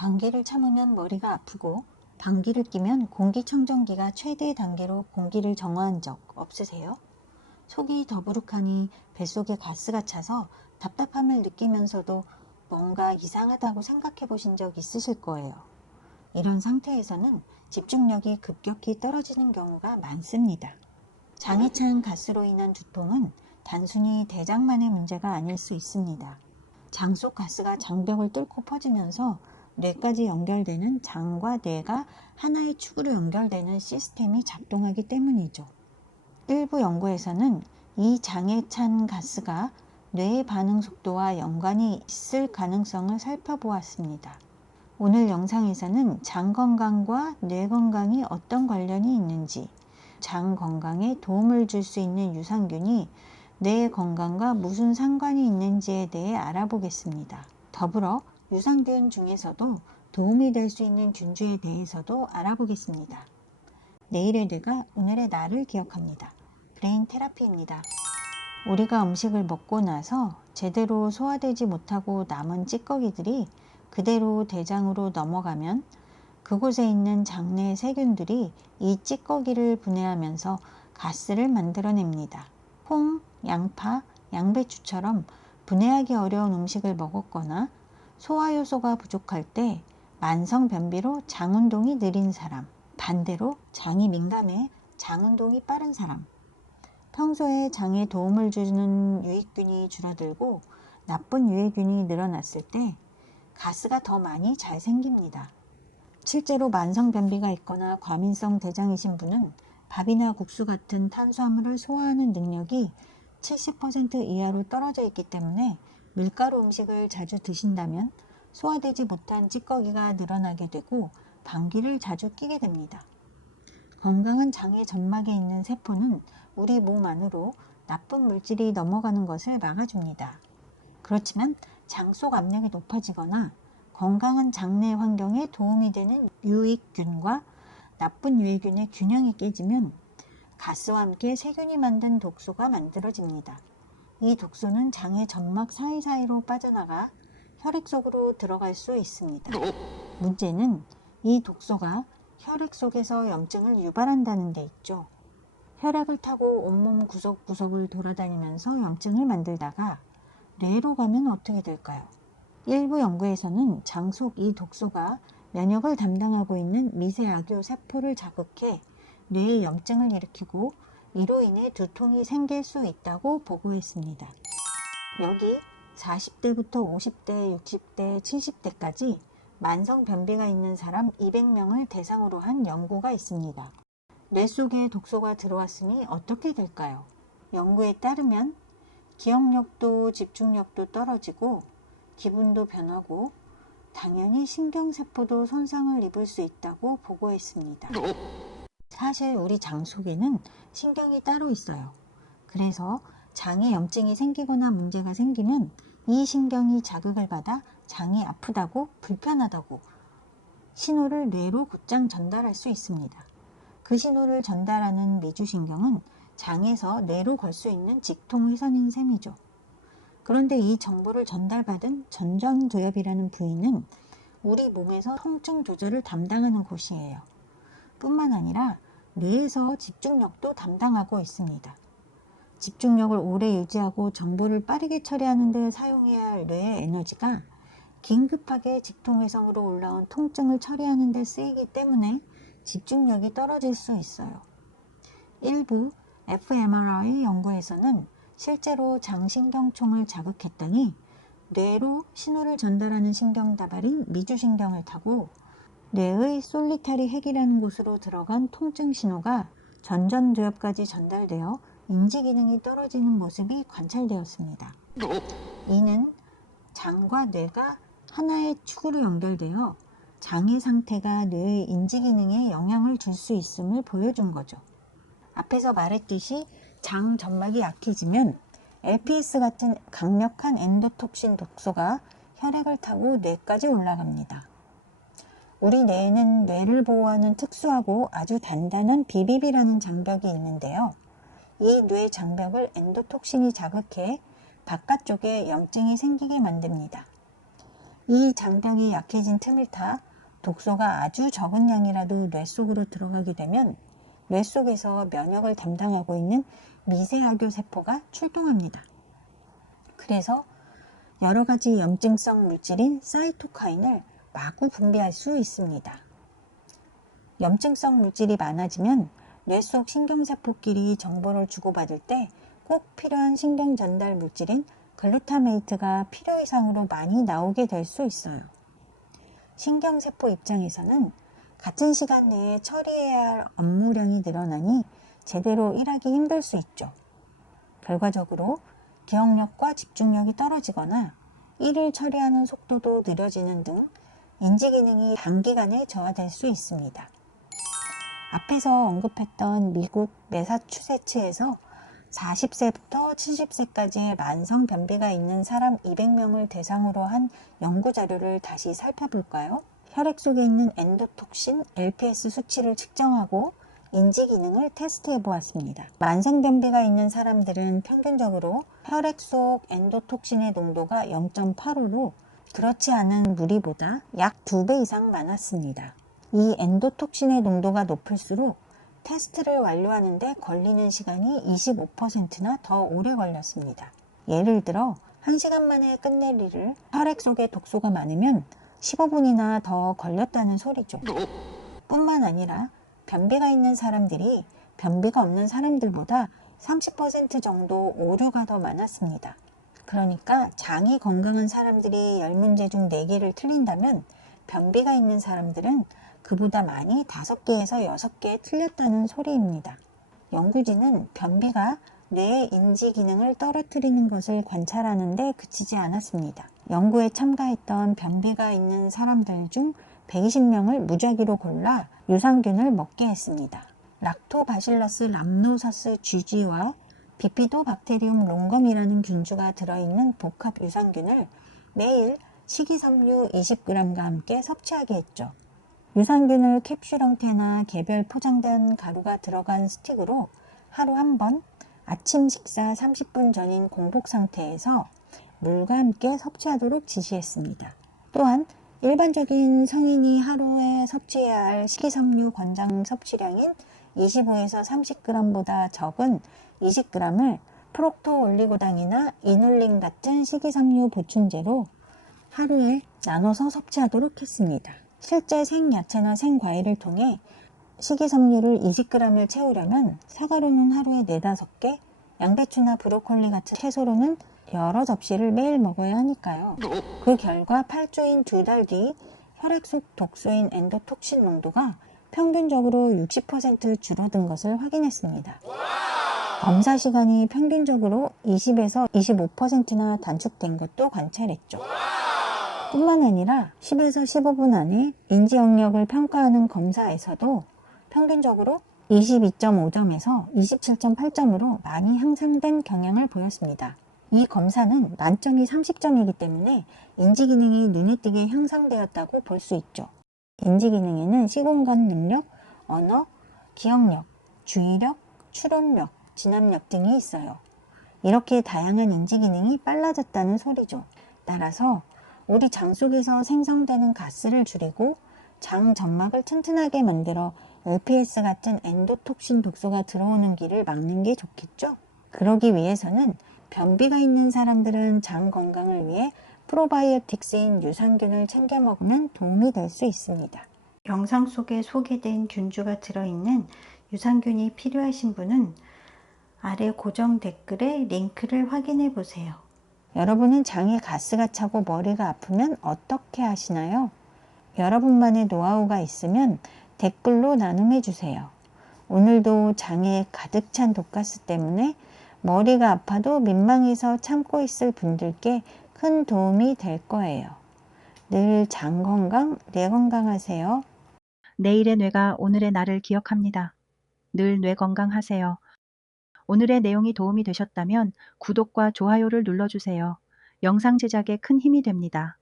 방귀를 참으면 머리가 아프고 방귀를 뀌면 공기청정기가 최대 단계로 공기를 정화한 적 없으세요? 속이 더부룩하니 뱃속에 가스가 차서 답답함을 느끼면서도 뭔가 이상하다고 생각해 보신 적 있으실 거예요. 이런 상태에서는 집중력이 급격히 떨어지는 경우가 많습니다. 장에 찬 가스로 인한 두통은 단순히 대장만의 문제가 아닐 수 있습니다. 장 속 가스가 장벽을 뚫고 퍼지면서 뇌까지 연결되는 장과 뇌가 하나의 축으로 연결되는 시스템이 작동하기 때문이죠. 일부 연구에서는 이 장에 찬 가스가 뇌의 반응 속도와 연관이 있을 가능성을 살펴보았습니다. 오늘 영상에서는 장 건강과 뇌 건강이 어떤 관련이 있는지, 장 건강에 도움을 줄 수 있는 유산균이 뇌 건강과 무슨 상관이 있는지에 대해 알아보겠습니다. 더불어 유산균 중에서도 도움이 될 수 있는 균주에 대해서도 알아보겠습니다. 내일의 뇌가 오늘의 나를 기억합니다. 브레인 테라피입니다. 우리가 음식을 먹고 나서 제대로 소화되지 못하고 남은 찌꺼기들이 그대로 대장으로 넘어가면 그곳에 있는 장내 세균들이 이 찌꺼기를 분해하면서 가스를 만들어냅니다. 콩, 양파, 양배추처럼 분해하기 어려운 음식을 먹었거나 소화효소가 부족할 때 만성변비로 장운동이 느린 사람, 반대로 장이 민감해 장운동이 빠른 사람, 평소에 장에 도움을 주는 유익균이 줄어들고 나쁜 유해균이 늘어났을 때 가스가 더 많이 잘 생깁니다. 실제로 만성변비가 있거나 과민성 대장이신 분은 밥이나 국수 같은 탄수화물을 소화하는 능력이 70% 이하로 떨어져 있기 때문에 밀가루 음식을 자주 드신다면 소화되지 못한 찌꺼기가 늘어나게 되고 방귀를 자주 뀌게 됩니다. 건강한 장의 점막에 있는 세포는 우리 몸 안으로 나쁜 물질이 넘어가는 것을 막아줍니다. 그렇지만 장 속 압력이 높아지거나 건강한 장내 환경에 도움이 되는 유익균과 나쁜 유해균의 균형이 깨지면 가스와 함께 세균이 만든 독소가 만들어집니다. 이 독소는 장의 점막 사이사이로 빠져나가 혈액 속으로 들어갈 수 있습니다. 문제는 이 독소가 혈액 속에서 염증을 유발한다는 데 있죠. 혈액을 타고 온몸 구석구석을 돌아다니면서 염증을 만들다가 뇌로 가면 어떻게 될까요? 일부 연구에서는 장 속 이 독소가 면역을 담당하고 있는 미세악교 세포를 자극해 뇌에 염증을 일으키고 이로 인해 두통이 생길 수 있다고 보고했습니다. 여기 40대부터 50대, 60대, 70대까지 만성변비가 있는 사람 200명을 대상으로 한 연구가 있습니다. 뇌 속에 독소가 들어왔으니 어떻게 될까요? 연구에 따르면 기억력도 집중력도 떨어지고 기분도 변하고 당연히 신경세포도 손상을 입을 수 있다고 보고했습니다. 사실 우리 장 속에는 신경이 따로 있어요. 그래서 장에 염증이 생기거나 문제가 생기면 이 신경이 자극을 받아 장이 아프다고 불편하다고 신호를 뇌로 곧장 전달할 수 있습니다. 그 신호를 전달하는 미주신경은 장에서 뇌로 걸 수 있는 직통회선인 셈이죠. 그런데 이 정보를 전달받은 전전두엽이라는 부위는 우리 몸에서 통증 조절을 담당하는 곳이에요. 뿐만 아니라 뇌에서 집중력도 담당하고 있습니다. 집중력을 오래 유지하고 정보를 빠르게 처리하는 데 사용해야 할 뇌의 에너지가 긴급하게 직통회선으로 올라온 통증을 처리하는 데 쓰이기 때문에 집중력이 떨어질 수 있어요. 일부 fMRI 연구에서는 실제로 장신경총을 자극했더니 뇌로 신호를 전달하는 신경다발인 미주신경을 타고 뇌의 솔리타리 핵이라는 곳으로 들어간 통증 신호가 전전두엽까지 전달되어 인지기능이 떨어지는 모습이 관찰되었습니다. 이는 장과 뇌가 하나의 축으로 연결되어 장의 상태가 뇌의 인지기능에 영향을 줄 수 있음을 보여준 거죠. 앞에서 말했듯이 장 점막이 약해지면 LPS 같은 강력한 엔도톡신 독소가 혈액을 타고 뇌까지 올라갑니다. 우리 뇌에는 뇌를 보호하는 특수하고 아주 단단한 비비비라는 장벽이 있는데요. 이 뇌 장벽을 엔도톡신이 자극해 바깥쪽에 염증이 생기게 만듭니다. 이 장벽이 약해진 틈을 타 독소가 아주 적은 양이라도 뇌 속으로 들어가게 되면 뇌 속에서 면역을 담당하고 있는 미세하교 세포가 출동합니다. 그래서 여러 가지 염증성 물질인 사이토카인을 마구 분비할 수 있습니다. 염증성 물질이 많아지면 뇌 속 신경세포끼리 정보를 주고받을 때 꼭 필요한 신경 전달 물질인 글루타메이트가 필요 이상으로 많이 나오게 될 수 있어요. 신경세포 입장에서는 같은 시간 내에 처리해야 할 업무량이 늘어나니 제대로 일하기 힘들 수 있죠. 결과적으로 기억력과 집중력이 떨어지거나 일을 처리하는 속도도 느려지는 등 인지기능이 단기간에 저하될 수 있습니다. 앞에서 언급했던 미국 매사추세츠에서 40세부터 70세까지의 만성 변비가 있는 사람 200명을 대상으로 한 연구 자료를 다시 살펴볼까요? 혈액 속에 있는 엔도톡신 LPS 수치를 측정하고 인지 기능을 테스트해 보았습니다. 만성 변비가 있는 사람들은 평균적으로 혈액 속 엔도톡신의 농도가 0.85로 그렇지 않은 무리보다 약 2배 이상 많았습니다. 이 엔도톡신의 농도가 높을수록 테스트를 완료하는데 걸리는 시간이 25%나 더 오래 걸렸습니다. 예를 들어 1시간 만에 끝낼 일을 혈액 속에 독소가 많으면 15분이나 더 걸렸다는 소리죠. 뿐만 아니라 변비가 있는 사람들이 변비가 없는 사람들보다 30% 정도 오류가 더 많았습니다. 그러니까 장이 건강한 사람들이 10문제 중 4개를 틀린다면 변비가 있는 사람들은 그보다 많이 5개에서 6개 틀렸다는 소리입니다. 연구진은 변비가 뇌의 인지 기능을 떨어뜨리는 것을 관찰하는 데 그치지 않았습니다. 연구에 참가했던 변비가 있는 사람들 중 120명을 무작위로 골라 유산균을 먹게 했습니다. 락토바실러스 람노서스 GG와 비피도박테리움 롱검이라는 균주가 들어있는 복합 유산균을 매일 식이섬유 20g과 함께 섭취하게 했죠. 유산균을 캡슐 형태나 개별 포장된 가루가 들어간 스틱으로 하루 한 번 아침 식사 30분 전인 공복 상태에서 물과 함께 섭취하도록 지시했습니다. 또한 일반적인 성인이 하루에 섭취해야 할 식이섬유 권장 섭취량인 25에서 30g보다 적은 20g을 프록토올리고당이나 이눌린 같은 식이섬유 보충제로 하루에 나눠서 섭취하도록 했습니다. 실제 생야채나 생과일을 통해 식이섬유를 20g을 채우려면 사과로는 하루에 4-5개, 양배추나 브로콜리 같은 채소로는 여러 접시를 매일 먹어야 하니까요. 그 결과 8주인 2달 뒤 혈액 속 독소인 엔도톡신 농도가 평균적으로 60% 줄어든 것을 확인했습니다. 검사 시간이 평균적으로 20에서 25%나 단축된 것도 관찰했죠. 뿐만 아니라 10에서 15분 안에 인지 영역을 평가하는 검사에서도 평균적으로 22.5점에서 27.8점으로 많이 향상된 경향을 보였습니다. 이 검사는 만점이 30점이기 때문에 인지 기능이 눈에 띄게 향상되었다고 볼 수 있죠. 인지 기능에는 시공간 능력, 언어, 기억력, 주의력, 추론력, 진압력 등이 있어요. 이렇게 다양한 인지 기능이 빨라졌다는 소리죠. 따라서 우리 장 속에서 생성되는 가스를 줄이고 장 점막을 튼튼하게 만들어 LPS 같은 엔도톡신 독소가 들어오는 길을 막는 게 좋겠죠? 그러기 위해서는 변비가 있는 사람들은 장 건강을 위해 프로바이오틱스인 유산균을 챙겨 먹으면 도움이 될 수 있습니다. 영상 속에 소개된 균주가 들어있는 유산균이 필요하신 분은 아래 고정 댓글에 링크를 확인해 보세요. 여러분은 장에 가스가 차고 머리가 아프면 어떻게 하시나요? 여러분만의 노하우가 있으면 댓글로 나눔해 주세요. 오늘도 장에 가득 찬 독가스 때문에 머리가 아파도 민망해서 참고 있을 분들께 큰 도움이 될 거예요. 늘 장 건강, 뇌 건강하세요. 내일의 뇌가 오늘의 나를 기억합니다. 늘 뇌 건강하세요. 오늘의 내용이 도움이 되셨다면 구독과 좋아요를 눌러주세요. 영상 제작에 큰 힘이 됩니다.